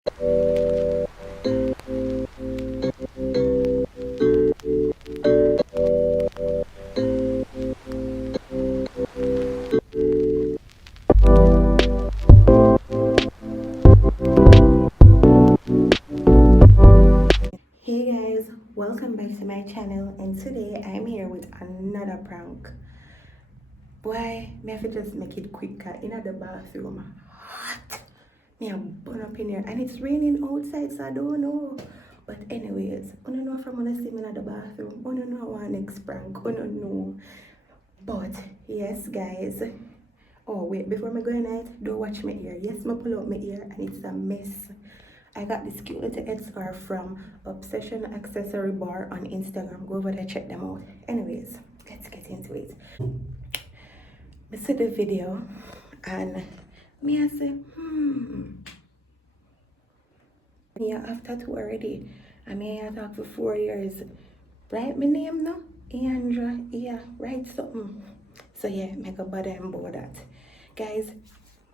Hey guys, welcome back to my channel, and today I'm here with another prank. Boy, me have to just make it quicker in the bathroom. Hot. Me a burn up in here and it's raining outside, so I don't know. But anyways, I don't know if I'm gonna see me in the bathroom. I don't know our next prank. I don't know. But yes guys. Oh wait, before me go in it, don't watch my ear. Yes, me pull out my ear and it's a mess. I got this cute little headscarf from Obsession Accessory Bar on Instagram. Go over there, check them out. Anyways, let's get into it. I see the video and me I say, yeah, after two already. I mean, I talk for 4 years. Write my name now, Andra. Yeah, write something. So yeah, make a bother and about that. Guys,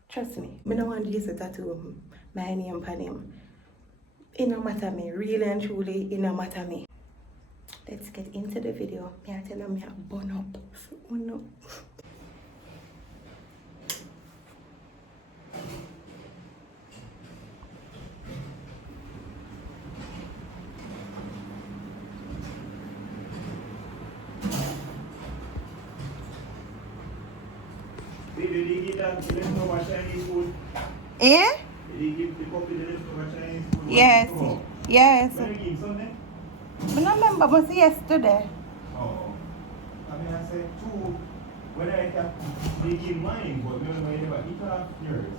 trust me, I don't want to use a tattoo my name for him. It no matter me, really and truly, it no matter me. Let's get into the video. Me I tell them me a burn up. Oh no. Did you give that the leftover Chinese food? Eh? Did you give the puppy the leftover Chinese food? Yes. Oh. Yes. When you give something? I don't remember, but yesterday. Oh. I mean, I said two. When I can, they give mine, but me when you never eat off yours.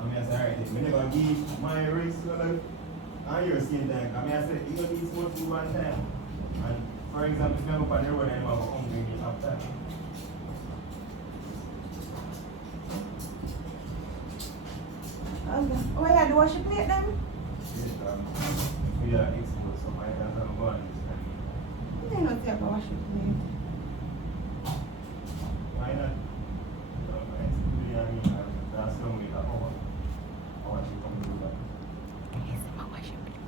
I mean, I said, alright, me never give my race and yours same time. I mean, I said, you don't eat so much food one time. And for example, if you go on the road and you have a hungry, you have time. Oh yeah, do wash your plate then? We are exposed, so I don't have a gun this time. I don't think I wash your plate. Why not? That's the way that I want you to come to that. Yes, I wash your plate.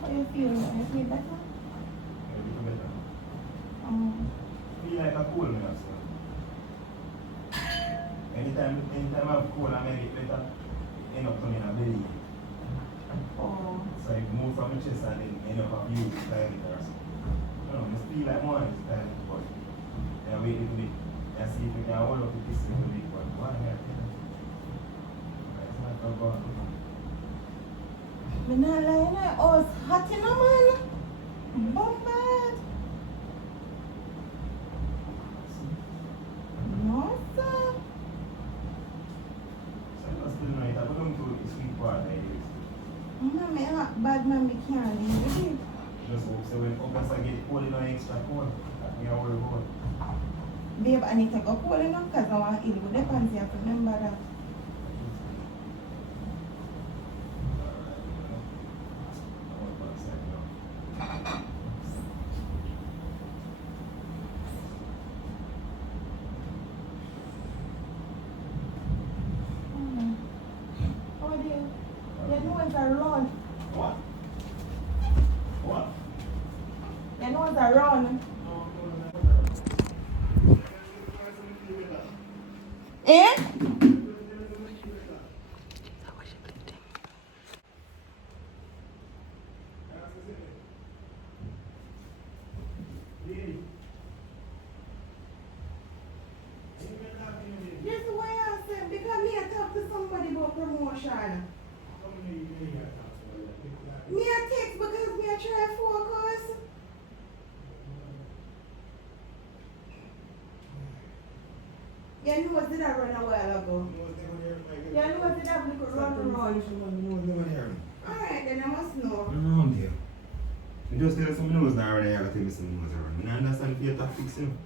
How you feel? You feel better? A little better. Feel like a cool meal, so. Anytime I have cold, I make it better. End up turning a belly. Oh. So it move from the chest and then end up a view style it or something. I don't know, just feel like more style it, but then wait a little bit and see if we can hold up this a little bit, but why not? It's not so bad. I'm not lying. Oh, it's hot in the man. Bombard. No, sir. So I must still know it. I don't do it sweet part like this. Mommy, bad mommy can't leave. Just hope so when August I get cold, you know, extra cold. That me I worry about. Babe, I need to go cool enough because I want to eat with the pants. You have to remember that. How do you? Your nose are round. What? What? Your nose are round. Eh? This is why I said, because me I talk to somebody about promotion. Me I text because me I try to focus. You know what did I run a while ago? You know what did I run? Alright, then I must know. No, dear. You just tell some news now, already. I gotta tell me some news around. I understand your tactics, you know.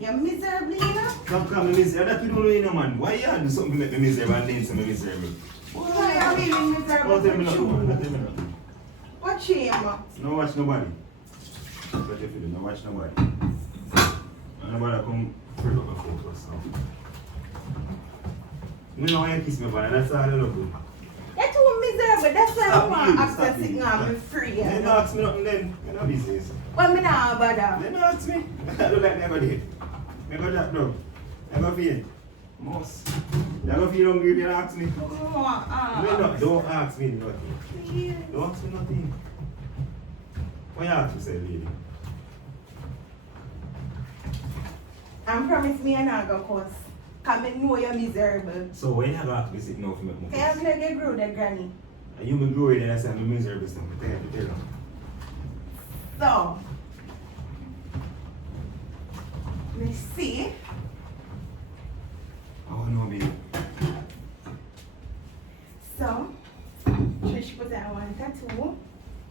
You're miserably, you know? Stop calling me miserable. That you don't know, you know, man. Why you do something to make me miserable and then say me miserable? Why are you really miserable? Don't tell me nothing, man. Don't tell me nothing. What shame? No watch nobody. That's what you feel. No watch nobody. And nobody come pick up my focus now. You know why you kiss me, but that's all I love you. You're too miserable. That's why I Stop want you, access stop it you. now. I'm free. You don't ask me nothing then. You know business. Well, me now bother. You don't ask me. I don't like never did. Never that though. Never feel. Most. You don't feel hungry if you don't ask me. Don't ask me nothing. Please. Don't ask me nothing. What you have to say, lady? And promise me you're not gonna cuss. Cause me know you're miserable. So when you have to ask me sit now for me? Can you let you grow the granny? And you me grow it and I say I'm miserable still. Tell you. So, let's see. Oh no, baby. So, Trish put that one tattoo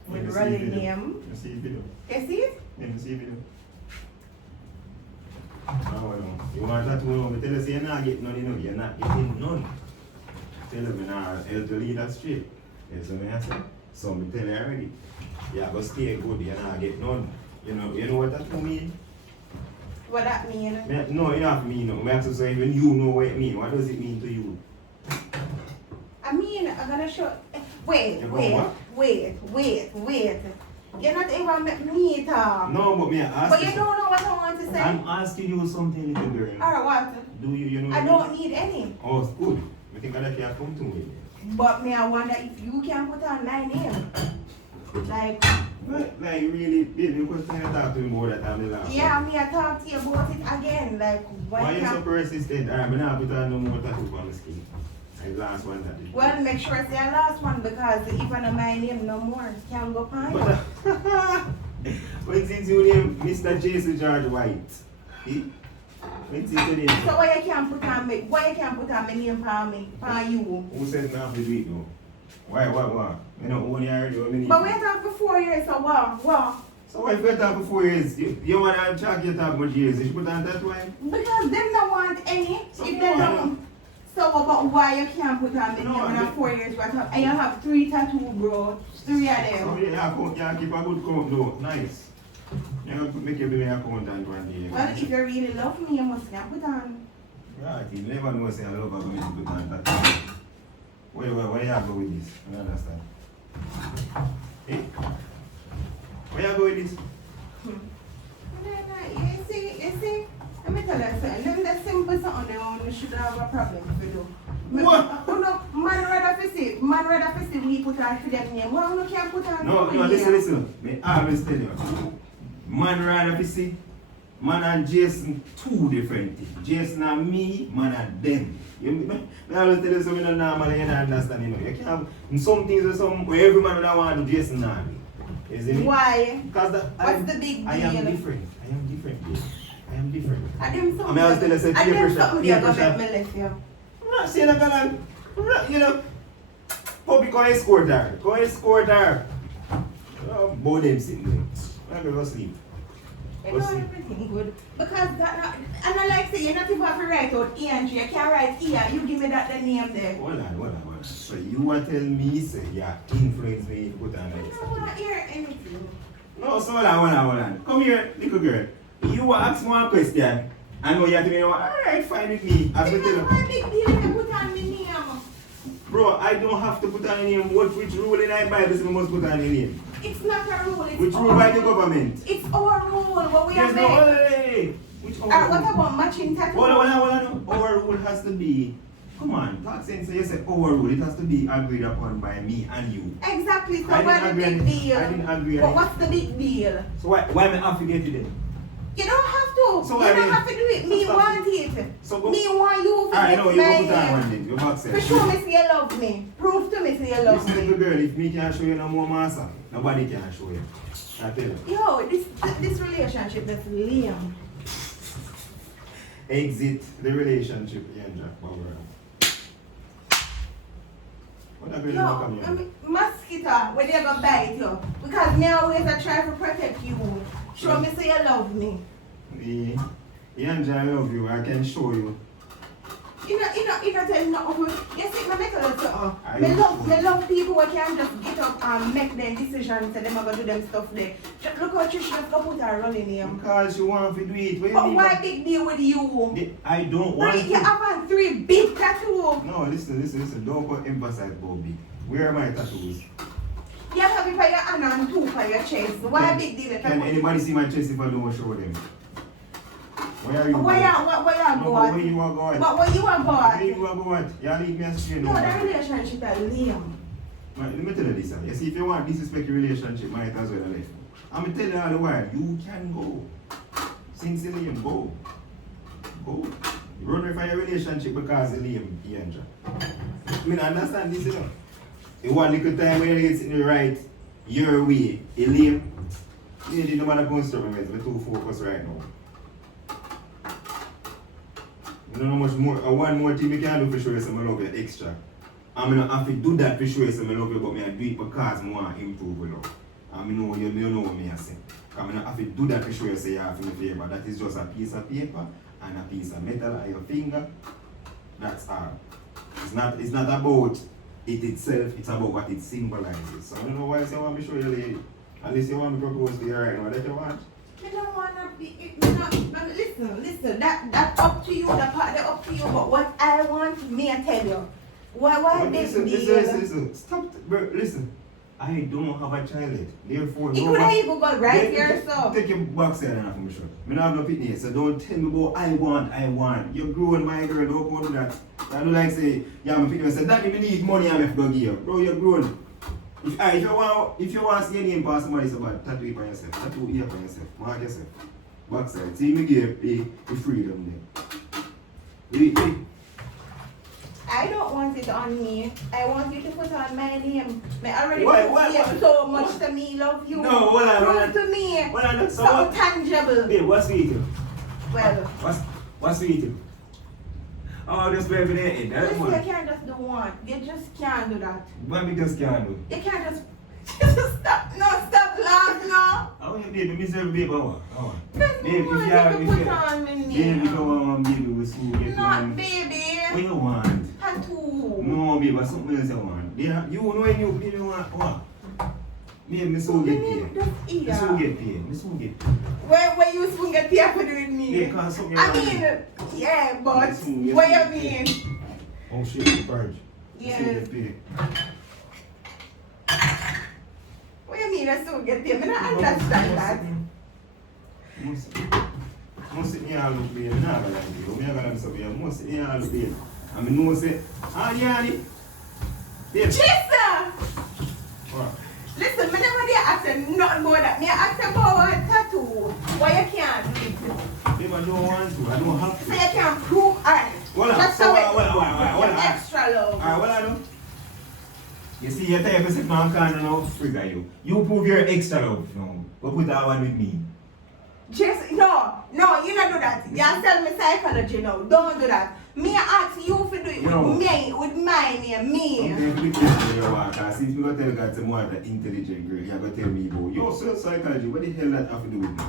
with rolling name. You see the video? You see it? Yeah, you see the video? Oh, no. You want that one? Tell us you're not getting none, you know. You're not getting none. Tell them you're not help to lead us straight. That's what I say. So I tell you already. You're going to stay good, you're not getting none. You know what that mean? What that mean? No, it don't mean no. I have to say even you know what it mean. What does it mean to you? I mean, I'm gonna show. Wait. You go Wait. You're not even make me talk. No, but me ask But you don't know what I want to say. I'm asking you something, little girl. Or what? Do you know? I don't need any. Oh, it's good. I think that can come to me. But me, I wonder if you can put on my name. Like, Like really, baby, because I talk to me more that time. yeah, me, I talk to you about it again. Like, Why you so persistent? I'm not put on no more tattoo on the skin. Like last one that did. well, make sure it's your last one because if I don't my name no more, can't go on. But when since you name Mr. Jason George White, when since you name. So why you can't put on me? Why you can't put on my name for me, for you? Who says not to do it though? Why? You know, only I already mean. But we talk for 4 years, so what? So why if you talk for 4 years, you want to check your talk much years? You should put on that one. Because them don't want any. So If they don't. So about why you can't put on the name in 4 years worth of, and you have 3 tattoos, bro. 3 of them. So you keep a good count though. Nice. You have to make your baby account and one day. Well, if you really love me, you must not put on. Right, you never know say I love her going to put on that. Where you have go with this? I don't understand. Hey? Where you go with this? You see, let me tell you something. Them that simple something, we should have a problem to do. What? Man rather see we put on for them name. Why you can't put on No, name? listen. Me always tell you. Man rather see, man and Jason, 2 different things. Jason and me, man and them. I always tell you something you don't normally understand. You know. You can have some things where every man don't want to do Jason and me. Isn't it? Why? Because What's the big deal? I am different. Babe. I am different. I them I mean, I was telling you, say, peer pressure, something peer you're pressure. gonna make me left you. I'm not saying I'm gonna, you know, public go escort her. Go escort her. Both them sitting there. I'm going to go sleep. You know everything good. Because that not, and I like say you not even have to write out E and G. You can write E. You give me that the name there. Hold on. So you want to tell me, say, yeah, influence me to put on I that. don't want to hear anything. No, so hold on. Come here, little girl. You ask me one question, and you have to be, alright, fine with me. As we tell you. What big deal if you put on the name? Bro, I don't have to put on any name. Which rule in our Bible says we must put on any name? It's not a rule. It's Which our rule by the rule. government? It's our rule. What we There's have no made. way. Which What our rule? about matching tattoo? Hold on. Our rule has to be, come on, talk sense. You say our rule, it has to be agreed upon by me and you. Exactly. So I what's the didn't agree big on it. deal? I didn't agree on But it. what's the big deal? So why am I have to get it then? You don't have to. So you I don't mean- have to do it. Me so- want it. So go. Me want you to I get know you my go put on name. one then. Your back For said. show me say you love me. Prove to me say you love Listen, me. little girl, if me can't show you no more master, nobody can show you. I tell you. Yo, this relationship is lame. Exit the relationship, Jack Bauer. What have you Yo, done come I here? mean, mosquito, when you gonna bite you? Because me always I try to protect you. Show me say you love me. Yeah, I love you. I can show you. You know, tell nothing. You see, I make a lot of I me love people who can just get up and make their decisions and them are gonna do them stuff there. Just look how Trish just go put her running here. Because you want to do it. What you But mean why by- big deal with you? I don't want Right, to. you have 3 big tattoos. No, listen. Don't put emphasis about big. Where are my tattoos? You have it for your hand and 2 for your chest. Why big deal? Can anybody see my chest if I don't show them? Where are you? Where you No, go at? where you are going? But where you are go Where at? you are going? You leave me astray. No, the relationship is Liam. Let me tell you this. You see, if you want disrespect your relationship, might as well left. I'm going to tell you all the while, you can go. Sincerely, go. Go. You run away from your relationship because of Liam, Ianja. I mean, I understand this, you know. In one little time when you get in the right, your way, Liam, you didn't want to go and stop me, we're too focused right now. You don't know much more. One more thing you can do for sure is I love you extra. I'm going to have to do that for sure is I love you, but I do it because I want to improve you. And I know you know what I say. I'm going to have to do that for sure say you have to me favor. That is just a piece of paper and a piece of metal on your finger. That's all. It's not about it itself, it's about what it symbolizes. So I don't know why you want me to show you lady. Unless you want me to propose to you right now, that you want. I don't wanna be. Listen. That's up to you. That part up to you. But what I want, me I tell you. Why big deal? Listen. Stop, bro. Listen. I don't have a child yet. Therefore, You could have even got right here, so. Take your box here and for me, sure. I don't have no pitney, so don't tell me about I want. You're growing, my girl. Don't go do that. I don't like say, yeah, I'm pitney. Say, Daddy, me need money. I'm going to give you. Bro, you're grown. If you want to see any impact, somebody say, but tattoo it for yourself. Tattoo ear for yourself. Mark yourself. Backside. See me give the freedom there. I don't want it on me. I want you to put on my name. I already Why? proved so much to me, love you. No, what I- Prove to me. What I do? So So what? tangible. Babe, what's with you? Well, What's with you? Oh, just wave in the head. That's listen, you one. can't just do one. You just can't do that. What we just can't do? You can't just stop. No, stop laughing now. Oh, yeah, baby, miserable baby, I want. Because Babe, you want if you to you put have, on me baby, if you name. want baby with school, get Not one. baby. What you want? Tattoo. No, baby, something else you want. Yeah, you know when you baby want what? Me so get paid. Just Me so ear. get paid. Me so get paid. Where you soon get paid for doing me? Yeah, cause something I wrong. mean, yeah, but Yes, yes, what yes. you mean? Oh shit, the purge. Yeah. Me so get paid. What you mean I still get paid? I don't understand that. Must sit here and look baby. I'm not gonna lie to you. I'm not gonna say baby. Must sit here and look baby. I mean, no say, ah, yeah, babe. Chester! What? Listen, I never did ask you nothing about that. Me ask you about a tattoo. Why you can't do it? Babe, I don't want to. I don't have So to. you can't prove art. What up? That's So how what? it's extra love. Alright, what I do? You see, you're type of sit man can now figure you. You prove your extra love now. But put that one with me. Just no, you don't do that. You tell me psychology now. Don't do that. Me ask you to do it No. with me, with my name, me. I'm going to be careful you want, because since we going to tell God some more the intelligent girl, you're going to tell me about your psychology. What the hell that have to do with me?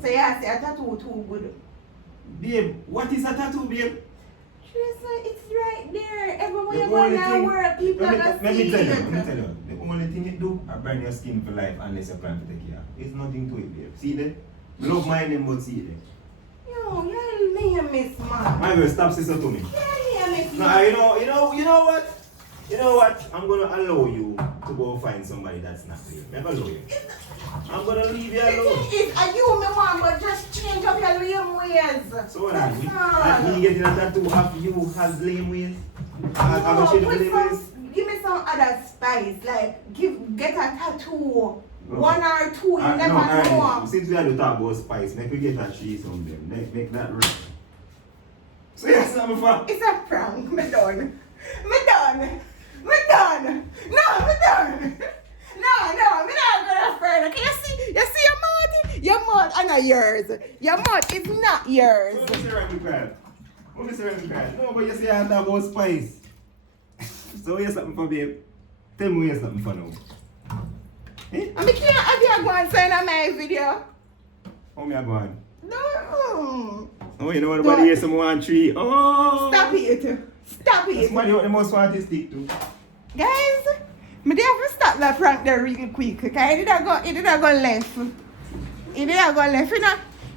So you say a tattoo too good. Babe, what is a tattoo, babe? Just it's right there. Everywhere The you go only in the thing- world, people are gonna Let see me tell it. you. The only thing it do, I burn your skin for life unless you plan to take care. It's nothing to it, babe. See there? I love my name, but see there. Yo, your name is man. My girl, stop sister to me. Your name is Nah, man. you know what? You know what? I'm gonna allow you to go find somebody that's not real. I'm gonna allow you. I'm gonna leave you The alone. thing is, are you me one, but just change up your lame ways. So what That's me getting a tattoo of you has lame ways? I'm gonna change the lame ways? Give me some other spice, like get a tattoo. One or two, you never know. Since we had to talk about spice, make we get a cheese on them. Make that right. So yes, I'm a fan. It's a prank. Me done. No, me done. No, me not gonna further. Can you see your mouth? Your mouth are not yours. Your mouth is not yours. What Mr. Randy cried? What Mr. Randy cried? No, but you say I talk about spice. So here's something for babe. Tell me here's something for now. Eh? I mean, can't have you go and sign on my video. How me a go on? No. Oh, you know what about here? Some 1 3. Oh! Stop it. Stop it. Somebody what the most want to stick to. Guys, me have to stop that prank there real quick. Okay, it didn't go left. It didn't go left.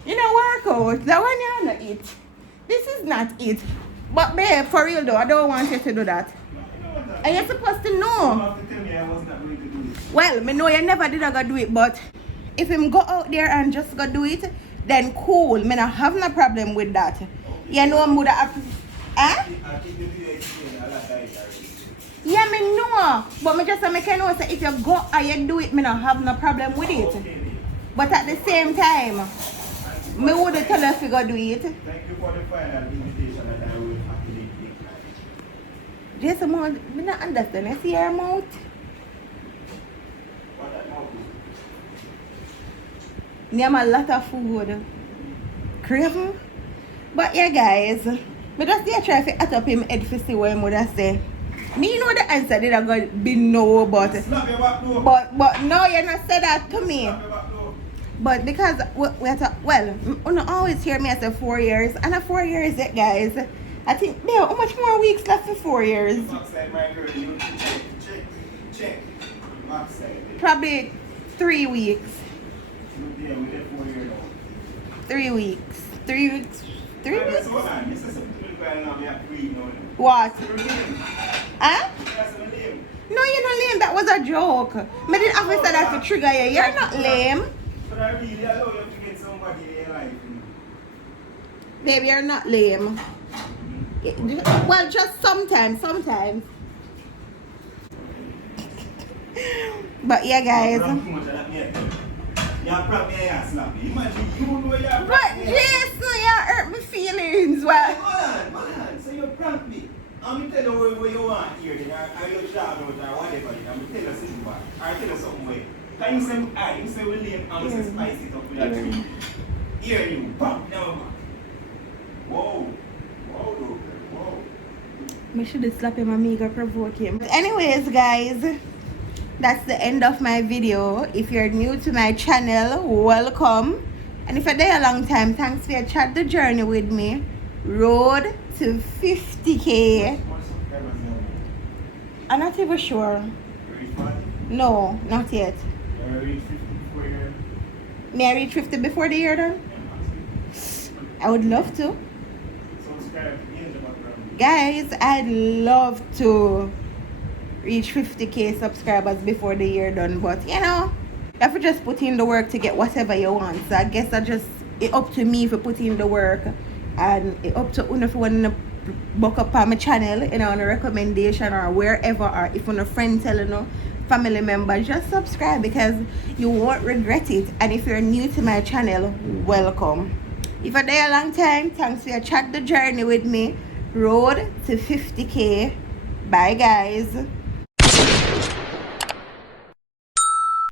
You know work out. That one you not it. This is not it. But babe, for real though, I don't want you to do that. And you're supposed to You know. have to tell me I was not going to do it. Well, me know you never did go do it, but if him go out there and just go do it, then cool. Me not have no problem with that. You know I'm would have. I keep the video explained. I like that already. Yeah, me know. But me just make you know say if you go and you do it, me not have no problem with it. Okay, babe. But at the same time, me would tell you if you go do it. Thank you for the final invitation that I will happily take. Just mouth, me not understand. You see your mouth? What that mouth is. Name a lot of food. Craving. But yeah, guys, me just there try to add up him head to see what he would have say. Me know the answer did going to be no, but Slap your back door. but no, you not say that to me. Slap your back door. But because we have to, well, you always hear me say 4 years, and a 4 years yet, guys. I think, how much more weeks left for 4 years? Backside, my girl, you check. Backside. Probably 3 weeks. Look there, we did 4 years now. 3 weeks. 3 weeks. 3 weeks? So, this is something to look at now, we have 3 now. What? You're lame. Huh? That's a lame. No, you're not lame. That was a joke. Me didn't have to say that to trigger you. You're not lame. But I really allow you to get somebody in your life. Baby, you're not lame. Well, just sometimes. But yeah, guys. Yeah, probably I slap me. Imagine you know you're But Jason, you hurt my feelings. Well, Hold on. So you prank me. I'm going to tell you what you want here. Then are you shout out or whatever. I'm going to tell you something back. Or tell you something way. Can you say, you say William, I'm going to spice it up with that tree. Here you, bam, now back. Whoa. I should have slapped him and me go provoke him. But anyways, guys, that's the end of my video. If you're new to my channel, welcome. And if you're there a long time, thanks for your chat the journey with me. Road to 50K. I'm not even sure. No, not yet. May I reach 50 before the year done? I would love to. Guys, I'd love to reach 50K subscribers before the year done, but you know, you have to just put in the work to get whatever you want. So I guess it's up to me for putting in the work, and it's up to you if you want to book up on my channel, you know, on a recommendation or wherever, or if you're a friend telling you, family member, just subscribe because you won't regret it. And if you're new to my channel, welcome. If you're there a long time, thanks for your chat the journey with me. Road to 50K. Bye, guys.